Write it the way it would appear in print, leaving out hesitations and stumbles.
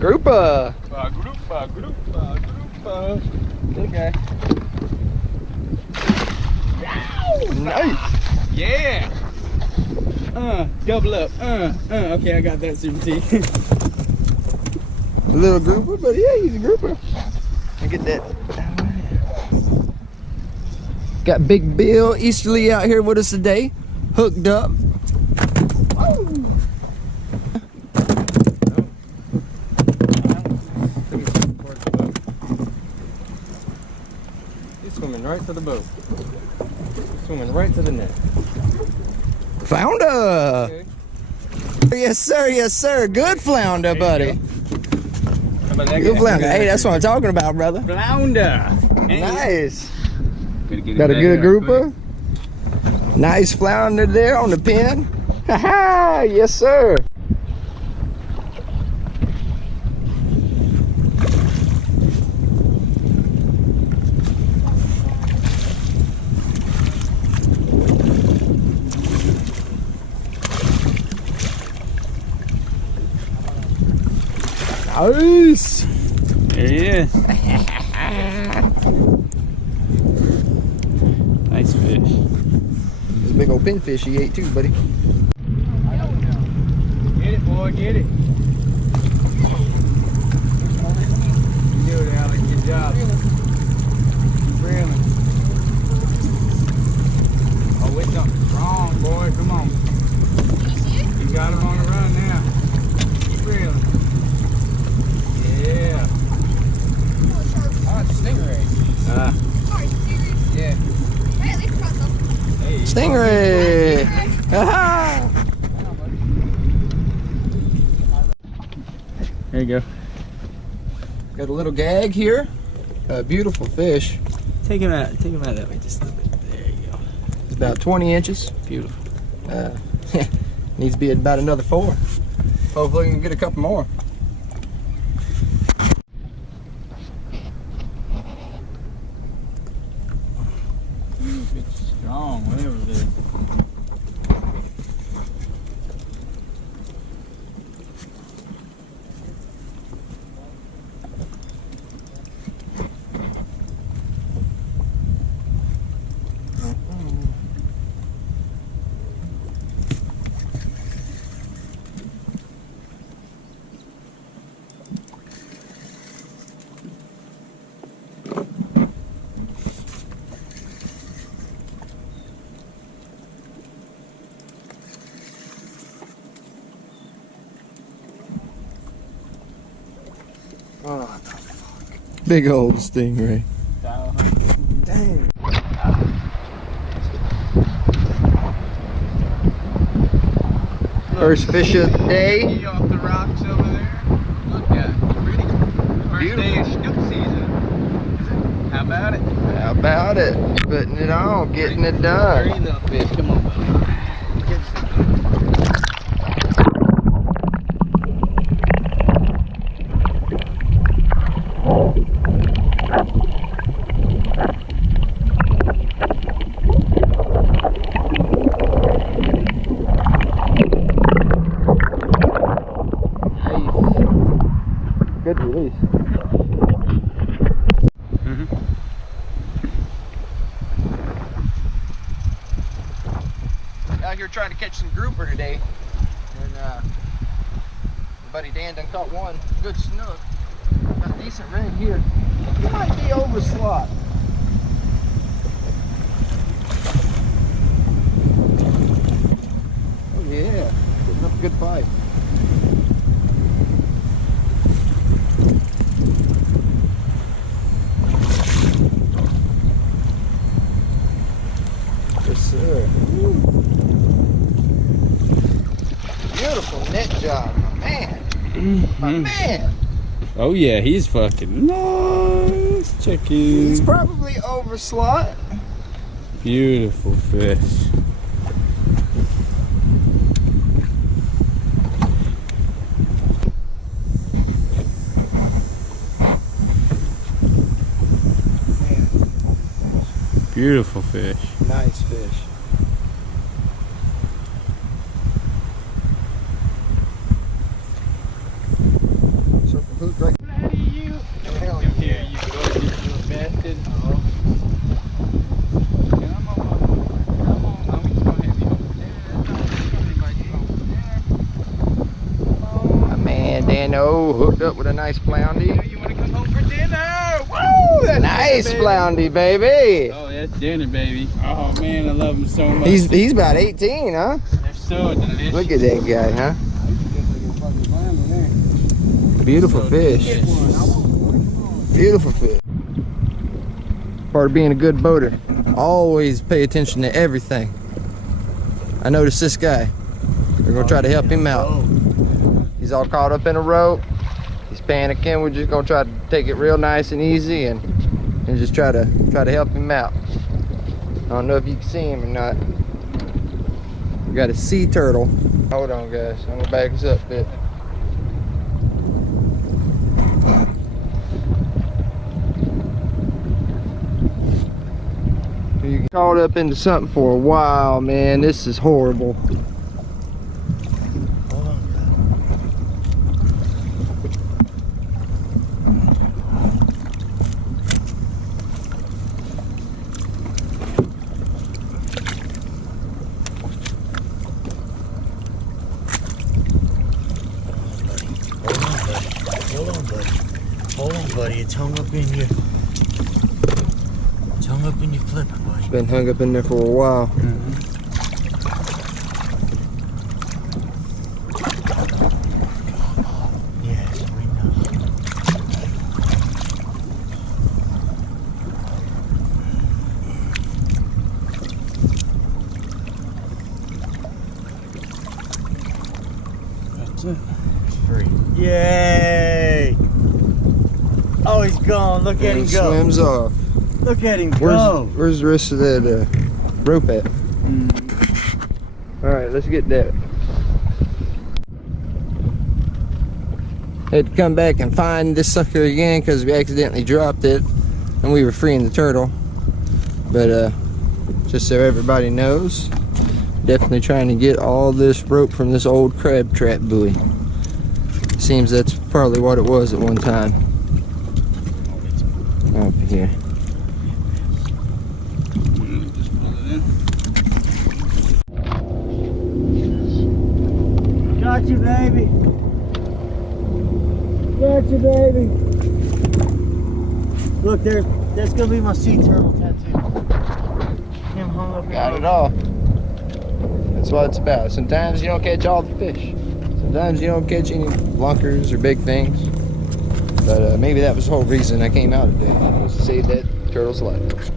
Grouper. Grouper. Good guy. Nice. Yeah. Double up. Okay, I got that, Super T. A little grouper, but yeah, he's a grouper. I get that. Got Big Bill Easterly out here with us today, hooked up. He's swimming right to the boat. Swimming right to the net. Flounder. Okay. Yes, sir. Yes, sir. Good flounder, buddy. How about that Good guy? flounder. Hey, that's what I'm talking about, brother. Flounder. Hey. Nice. Gotta get Got a it good back grouper. Nice flounder there on the pin. Ha ha. Yes, sir. Nice. There he is. Nice fish. There's a big old pinfish he ate too, buddy. Get it, boy, get it. You do it, Alex. Good job. Keep reeling. Oh, it's something strong, boy. Come on. You got him on the run now. Keep reeling. Yeah. Oh, it's a stingray. Yeah. Hey, Stingray. Ha ha. there you go. Got a little gag here. A beautiful fish. Take him out that way just a little bit. There you go. It's about 20 inches. Beautiful. Needs to be at about another 4. Hopefully we can get a couple more. It's strong, whatever it is. Oh, what the fuck? Big old stingray. Dang. First fish of the day. Off the rocks over there. Look at it. Pretty. First day of snook season. How about it? How about it? Putting it on, getting it done. Hurry up, fish. Come on, buddy. Good release. Out here trying to catch some grouper today, and my buddy Dan done caught one good snook. Got a decent rig here. He might be over slot. Oh yeah, putting up a good fight. Yes, sir. Beautiful net job, my man. My man. Oh yeah, he's fucking nice. Check He's you. probably over slot. Beautiful fish. Beautiful fish. Nice fish. Circle Dano hooked up with a nice floundy. You want to come home for dinner? Woo! That's nice dinner, floundy, baby. Oh, that's dinner, baby. Oh man, I love them so much. He's about 18, huh? They're so delicious. Look at that guy, huh? Beautiful fish. Beautiful fish. Part of being a good boater, always pay attention to everything. I noticed this guy. We're gonna try to help him out. He's all caught up in a rope. He's panicking. We're just gonna try to take it real nice and easy and just try to help him out. I don't know if you can see him or not. We got a sea turtle. Hold on, guys. I'm gonna back us up a bit. You get caught up into something for a while, man. This is horrible. Hold on, buddy. It's hung up in your. It's hung up in your flipper, buddy. It's been hung up in there for a while. Yes, we know. That's it. It's free. Yay! Oh, he's gone. Look at him He go. swims off. Look at him go. Where's the rest of that rope at? All right, let's get that. Had to come back and find this sucker again because we accidentally dropped it and we were freeing the turtle. But just so everybody knows, definitely trying to get all this rope from this old crab trap buoy. Seems that's probably what it was at one time. Over here. Just pull it in. Got you, baby. Got you, baby. Look, that's gonna be my sea turtle tattoo. Him hung up. Got it all. That's what it's about. Sometimes you don't catch all the fish. Sometimes you don't catch any lunkers or big things. But maybe that was the whole reason I came out today, was to save that turtle's life.